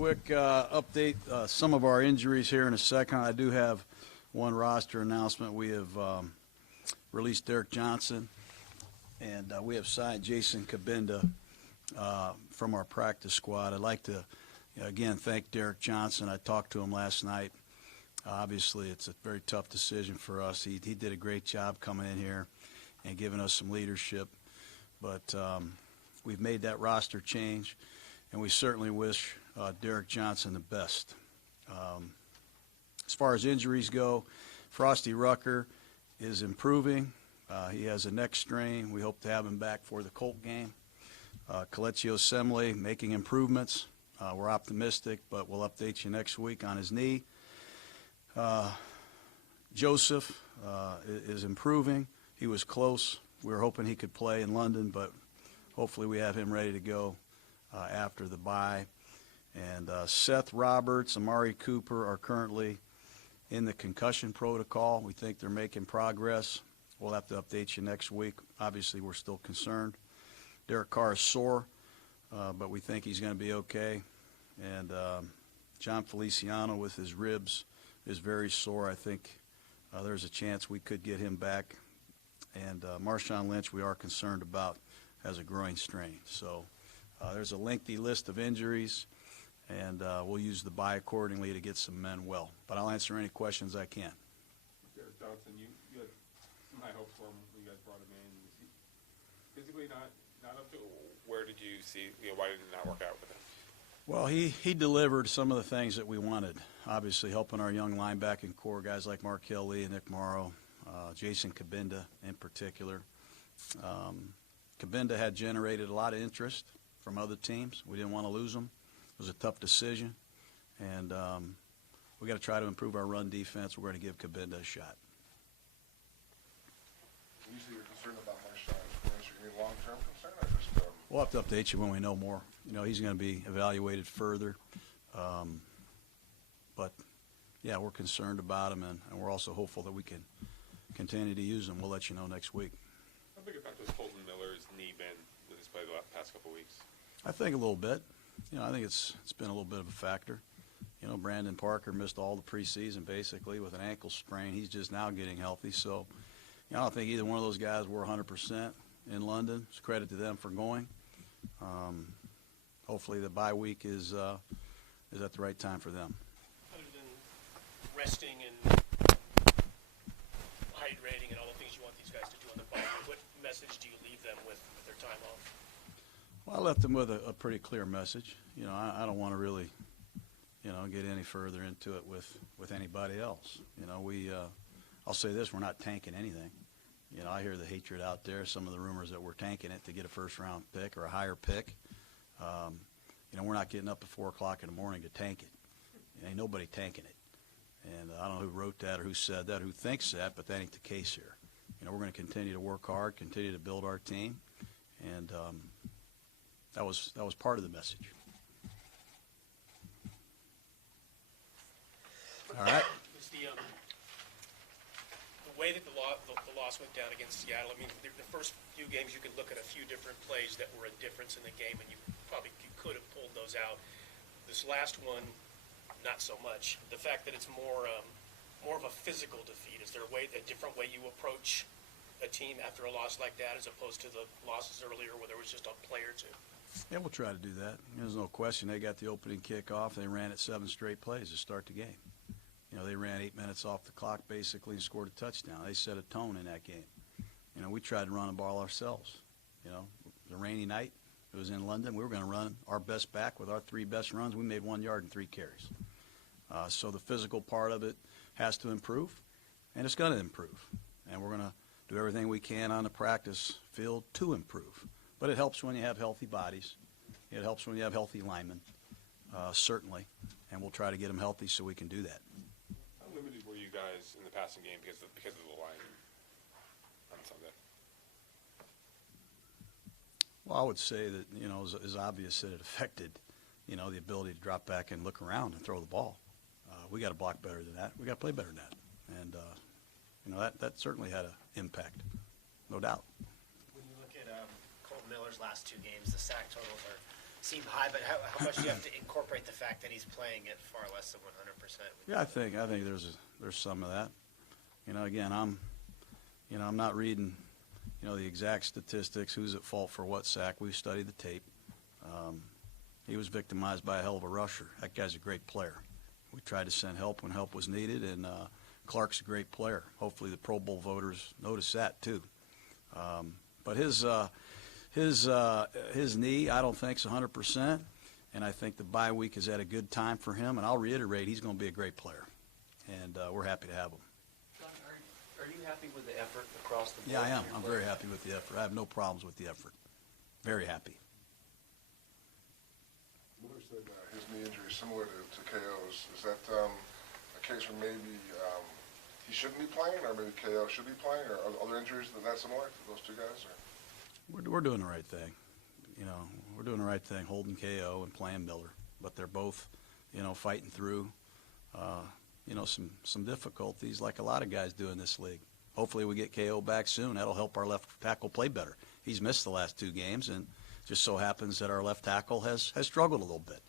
quick update. Some of our injuries here in a second. I do have one roster announcement. We have released Derek Johnson, and we have signed Jason Cabinda from our practice squad. I'd like to, again, thank Derek Johnson. I talked to him last night. Obviously, it's a very tough decision for us. He did a great job coming in here and giving us some leadership. But we've made that roster change, and we certainly wish Derek Johnson the best. As far as injuries go, Frosty Rucker is improving. He has a neck strain. We hope to have him back for the Colt game. Coleccio Semele making improvements. We're optimistic, but we'll update you next week on his knee. Joseph is improving. He was close. We were hoping he could play in London, but hopefully we have him ready to go after the bye. And Seth Roberts, Amari Cooper are currently in the concussion protocol. We think they're making progress. We'll have to update you next week. Obviously, we're still concerned. Derek Carr is sore, but we think he's going to be okay. And John Feliciano with his ribs is very sore. I think there's a chance we could get him back. And Marshawn Lynch, we are concerned about, has a groin strain. So there's a lengthy list of injuries, and we'll use the bye accordingly to get some men well. But I'll answer any questions I can. Derek Johnson, you had some high hopes for him when you guys brought him in. Is he physically not up to it? Where did you see, why did it not work out with him? Well, he delivered some of the things that we wanted. Obviously, helping our young linebacking core, guys like Markel Lee and Nick Morrow, Jason Cabinda in particular. Cabinda had generated a lot of interest from other teams. We didn't want to lose him. It was a tough decision, and we got to try to improve our run defense. We're going to give Cabinda a shot. Usually you're concerned about Marshawn. Any long-term concern or just We'll have to update you when we know more. He's going to be evaluated further. But, yeah, we're concerned about him, and we're also hopeful that we can continue to use him. We'll let you know next week. How big a factor has Colton Miller's knee been with his play the past couple of weeks? I think a little bit. I think it's been a little bit of a factor. Brandon Parker missed all the preseason basically with an ankle sprain. He's just now getting healthy. So, I don't think either one of those guys were 100% in London. It's credit to them for going. Hopefully the bye week is at the right time for them. Other than resting and hydrating and all the things you want these guys to do on the bye, what message do you leave them with their time off? Well, I left them with a pretty clear message. I don't want to really, get any further into it with anybody else. I'll say this, we're not tanking anything. I hear the hatred out there, some of the rumors that we're tanking it to get a first-round pick or a higher pick. We're not getting up at 4 o'clock in the morning to tank it. Ain't nobody tanking it. And I don't know who wrote that or who said that, who thinks that, but that ain't the case here. We're going to continue to work hard, continue to build our team, and that was part of the message. All right. The way that the loss went down against Seattle, the first few games you could look at a few different plays that were a difference in the game, and you could have pulled those out. This last one, not so much. The fact that it's more of a physical defeat. Is there a different way you approach a team after a loss like that as opposed to the losses earlier where there was just a play or two? Yeah, we'll try to do that. There's no question. They got the opening kickoff. They ran it 7 straight plays to start the game. They ran 8 minutes off the clock basically and scored a touchdown. They set a tone in that game. We tried to run the ball ourselves. It was a rainy night. It was in London. We were going to run our best back with our 3 best runs. We made 1 yard and 3 carries. So the physical part of it has to improve, and it's going to improve. And we're going to do everything we can on the practice field to improve. But it helps when you have healthy bodies. It helps when you have healthy linemen, certainly. And we'll try to get them healthy so we can do that. How limited were you guys in the passing game because of the line on Sunday? Well, I would say that, it's obvious that it affected, the ability to drop back and look around and throw the ball. We got to block better than that. We got to play better than that. And, that certainly had an impact, no doubt. When you look at Colton Miller's last 2 games, the sack totals are seem high, but how much do you have to incorporate the fact that he's playing at far less than 100%? Yeah, I think there's some of that. Again, I'm not reading, the exact statistics, who's at fault for what sack. We've studied the tape. He was victimized by a hell of a rusher. That guy's a great player. We tried to send help when help was needed, and Clark's a great player. Hopefully the Pro Bowl voters notice that too. But his knee, I don't think is 100%, and I think the bye week is at a good time for him. And I'll reiterate, he's going to be a great player, and we're happy to have him. John, are you happy with the effort across the board? Yeah, I am. from your I'm very players? happy with the effort. I have no problems with the effort. Very happy. Miller said his knee injury is similar to KO's. Is that a case where maybe he shouldn't be playing, or maybe KO should be playing, or are other injuries that similar to those two guys? Or? We're doing the right thing. We're doing the right thing, holding KO and playing Miller. But they're both, fighting through, some difficulties like a lot of guys do in this league. Hopefully we get KO back soon. That'll help our left tackle play better. He's missed the last 2 games, and just so happens that our left tackle has struggled a little bit.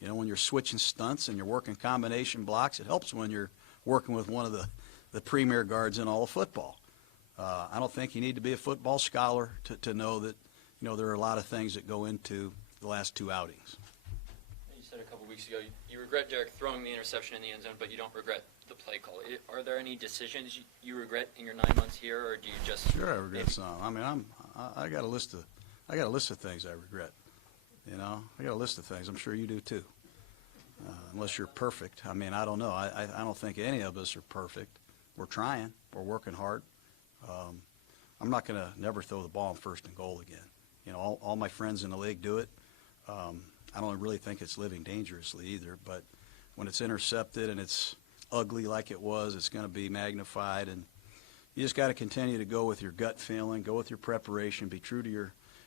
When you're switching stunts and you're working combination blocks, it helps when you're working with one of the premier guards in all of football. I don't think you need to be a football scholar to know that, there are a lot of things that go into the last 2 outings. You said a couple weeks ago you regret Derek throwing the interception in the end zone, but you don't regret the play call. Are there any decisions you regret in your 9 months here, or do you just? Sure, I regret some. I mean, I got a list of things I regret. I got a list of things. I'm sure you do too. Unless you're perfect. I mean, I don't know. I don't think any of us are perfect. We're trying. We're working hard. I'm not going to never throw the ball in 1st and goal again. All my friends in the league do it. I don't really think it's living dangerously either. But when it's intercepted and it's ugly like it was, it's going to be magnified. And you just got to continue to go with your gut feeling, go with your preparation, be true to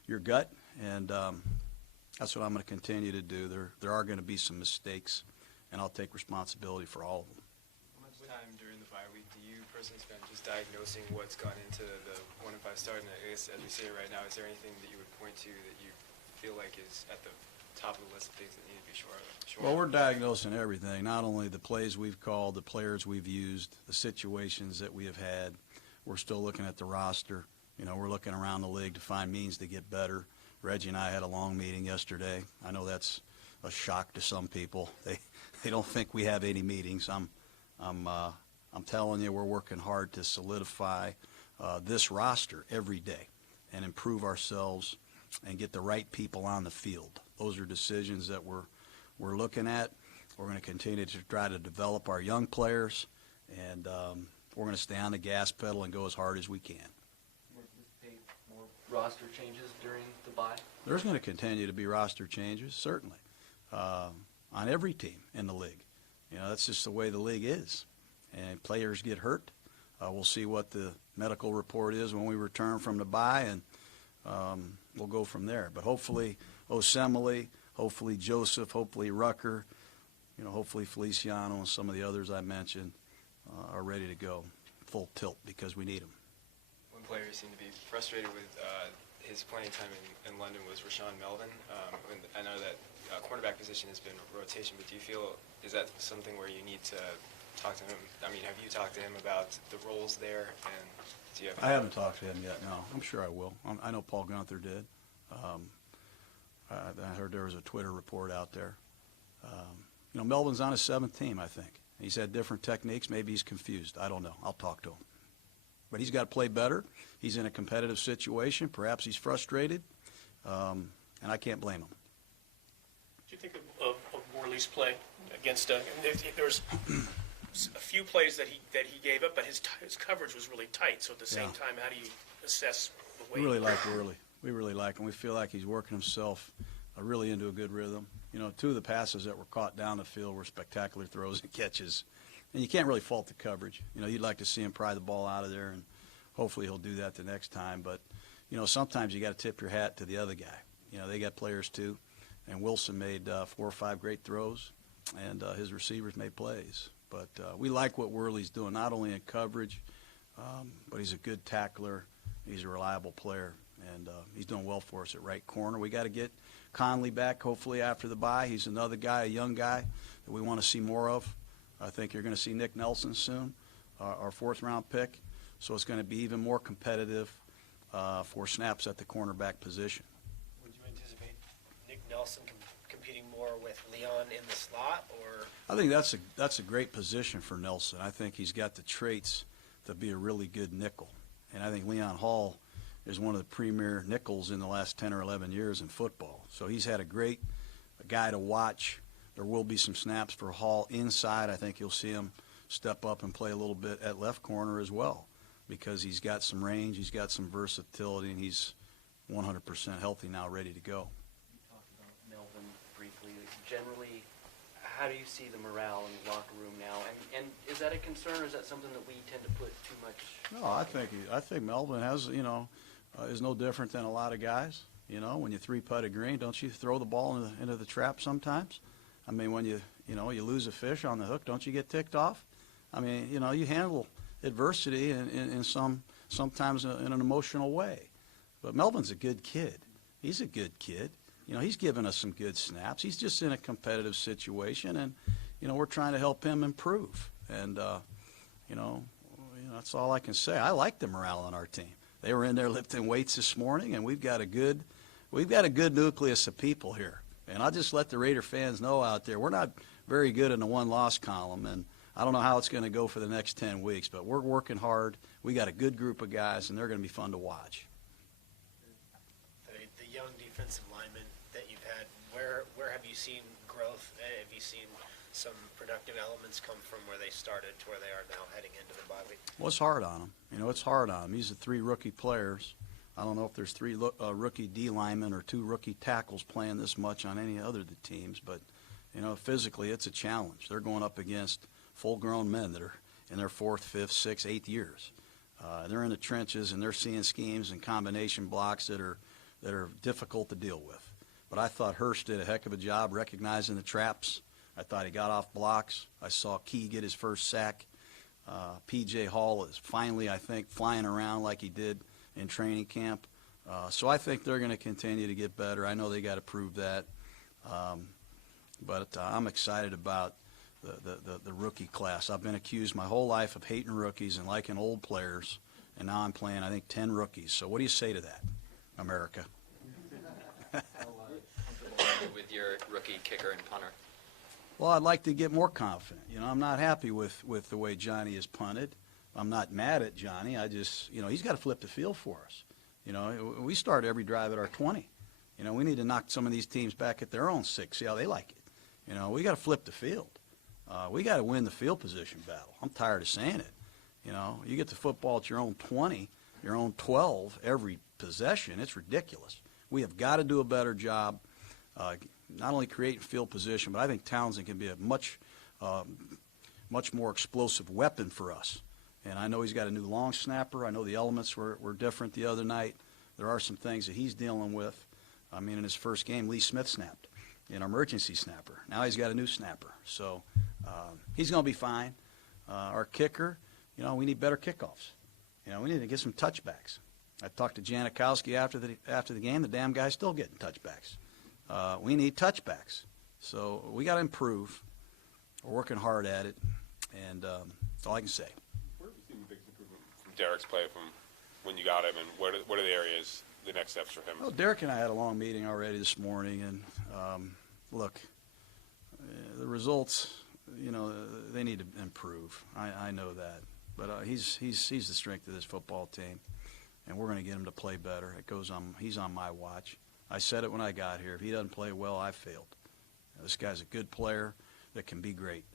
your gut. And that's what I'm going to continue to do. There are going to be some mistakes, and I'll take responsibility for all of them. How much time during the bye week do you personally spend just diagnosing what's gone into the 1-5 start? And I guess as we say it right now, is there anything that you would point to that you feel like is at the top of the list of things that need to be sure of? Well, we're diagnosing everything, not only the plays we've called, the players we've used, the situations that we have had. We're still looking at the roster. We're looking around the league to find means to get better. Reggie and I had a long meeting yesterday. I know that's a shock to some people. They don't think we have any meetings. I'm telling you, we're working hard to solidify this roster every day and improve ourselves and get the right people on the field. Those are decisions that we're looking at. We're going to continue to try to develop our young players, and we're going to stay on the gas pedal and go as hard as we can. More roster changes during the bye? There's going to continue to be roster changes, certainly, on every team in the league. That's just the way the league is. And players get hurt. We'll see what the medical report is when we return from the bye, and we'll go from there. But hopefully Osemele, hopefully Joseph, hopefully Rucker, hopefully Feliciano and some of the others I mentioned are ready to go full tilt because we need them. One player who seemed to be frustrated with his playing time in London was Rashawn Melvin. And I know that cornerback position has been rotation, but do you feel, is that something where you need to talk to him? I mean, have you talked to him about the roles there? And do you have? I haven't talked to him yet, no. I'm sure I will. I know Paul Gunther did. I heard there was a Twitter report out there. Melvin's on his 7th team, I think. He's had different techniques. Maybe he's confused. I don't know. I'll talk to him. But he's got to play better. He's in a competitive situation. Perhaps he's frustrated, and I can't blame him. What do you think of Worley's play against? There's a few plays that he gave up, but his coverage was really tight. So at the same time, how do you assess the way? We really like Worley. We really like him. We feel like he's working himself really into a good rhythm. 2 of the passes that were caught down the field were spectacular throws and catches. And you can't really fault the coverage. You'd like to see him pry the ball out of there, and hopefully he'll do that the next time. But, sometimes you got to tip your hat to the other guy. They got players too. And Wilson made 4 or 5 great throws, and his receivers made plays. But we like what Worley's doing, not only in coverage, but he's a good tackler. He's a reliable player, and he's doing well for us at right corner. We got to get Conley back, hopefully, after the bye. He's another guy, a young guy, that we want to see more of. I think you're going to see Nick Nelson soon, our fourth-round pick. So it's going to be even more competitive for snaps at the cornerback position. Would you anticipate Nick Nelson competing more with Leon in the slot, or? I think that's a great position for Nelson. I think he's got the traits to be a really good nickel. And I think Leon Hall is one of the premier nickels in the last 10 or 11 years in football. So he's had a great guy to watch. There will be some snaps for Hall inside. I think you'll see him step up and play a little bit at left corner as well, because he's got some range, he's got some versatility, and he's 100% healthy now, ready to go. You talked about Melvin briefly. Generally, how do you see the morale in the locker room now? And is that a concern, or is that something that we tend to put too much? No, I think Melvin has, is no different than a lot of guys. You know, when you three-putt a green, don't you throw the ball into the trap sometimes? I mean, when you lose a fish on the hook, don't you get ticked off? I mean, you handle adversity in sometimes in an emotional way. But Melvin's a good kid. He's a good kid. He's given us some good snaps. He's just in a competitive situation, and we're trying to help him improve. And that's all I can say. I like the morale on our team. They were in there lifting weights this morning, and we've got a good nucleus of people here. And I'll just let the Raider fans know out there, we're not very good in the one-loss column, and I don't know how it's going to go for the next 10 weeks, but we're working hard. We got a good group of guys, and they're going to be fun to watch. The young defensive linemen that you've had, where have you seen growth? Have you seen some productive elements come from where they started to where they are now heading into the bye week? Well, it's hard on them. It's hard on them. These are 3 rookie players. I don't know if there's 3 rookie D linemen or 2 rookie tackles playing this much on any other of the teams, but physically it's a challenge. They're going up against full-grown men that are in their 4th, 5th, 6th, 8th years. They're in the trenches, and they're seeing schemes and combination blocks that are difficult to deal with. But I thought Hurst did a heck of a job recognizing the traps. I thought he got off blocks. I saw Key get his first sack. P.J. Hall is finally, I think, flying around like he did in training camp. So I think they're going to continue to get better. I know they got to prove that. But I'm excited about the rookie class. I've been accused my whole life of hating rookies and liking old players, and now I'm playing, I think, 10 rookies. So what do you say to that, America? With your rookie kicker and punter. Well, I'd like to get more confident. I'm not happy with the way Johnny is punted. I'm not mad at Johnny. I just, he's got to flip the field for us. We start every drive at our 20. We need to knock some of these teams back at their own 6, see how they like it. We got to flip the field. We got to win the field position battle. I'm tired of saying it. You get the football at your own 20, your own 12 every possession. It's ridiculous. We have got to do a better job not only creating field position, but I think Townsend can be a much more explosive weapon for us. And I know he's got a new long snapper. I know the elements were different the other night. There are some things that he's dealing with. I mean, in his first game, Lee Smith snapped, an emergency snapper. Now he's got a new snapper. So he's going to be fine. Our kicker, we need better kickoffs. We need to get some touchbacks. I talked to Janikowski after the game. The damn guy's still getting touchbacks. We need touchbacks. So we got to improve. We're working hard at it, and that's all I can say. Where have you seen the biggest improvement from Derek's play from when you got him, and what are the areas, the next steps for him? Well, Derek and I had a long meeting already this morning, and look, the results, they need to improve. I know that, but he's the strength of this football team, and we're going to get him to play better. He's on my watch. I said it when I got here. If he doesn't play well, I failed. This guy's a good player that can be great,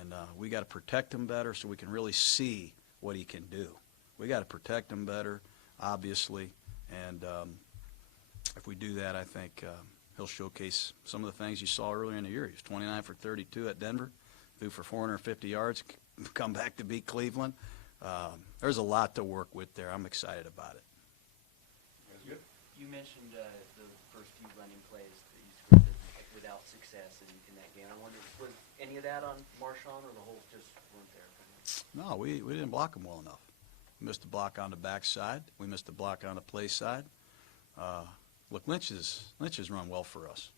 and we got to protect him better so we can really see what he can do. We got to protect him better, obviously, and if we do that, I think he'll showcase some of the things you saw earlier in the year. He was 29 for 32 at Denver, threw for 450 yards, come back to beat Cleveland. There's a lot to work with there. I'm excited about it. You mentioned the first few running plays that you scripted without success in that game. I wonder, was any of that on Marshawn, or the holes just weren't there for him? No, we didn't block him well enough. We missed a block on the backside. We missed a block on the play side. look, Lynch has run well for us,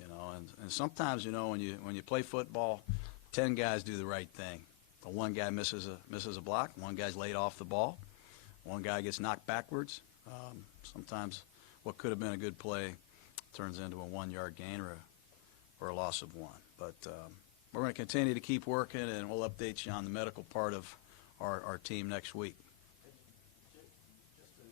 you know, and sometimes, you know, when you play football, 10 guys do the right thing. But one guy misses a block, one guy's laid off the ball, one guy gets knocked backwards. Sometimes what could have been a good play turns into a 1-yard gain or a loss of 1. But we're going to continue to keep working, and we'll update you on the medical part of our team next week. Just to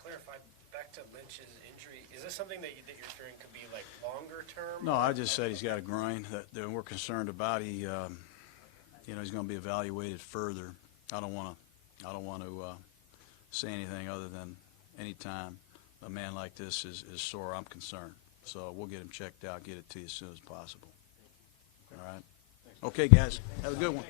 clarify, back to Lynch's injury, is this something that you're fearing could be like longer term? No, I just said he's got a groin that we're concerned about. He, you know, he's going to be evaluated further. I don't want to say anything other than anytime a man like this is sore, I'm concerned. So we'll get him checked out, get it to you as soon as possible. All right. Okay, guys, have a good one.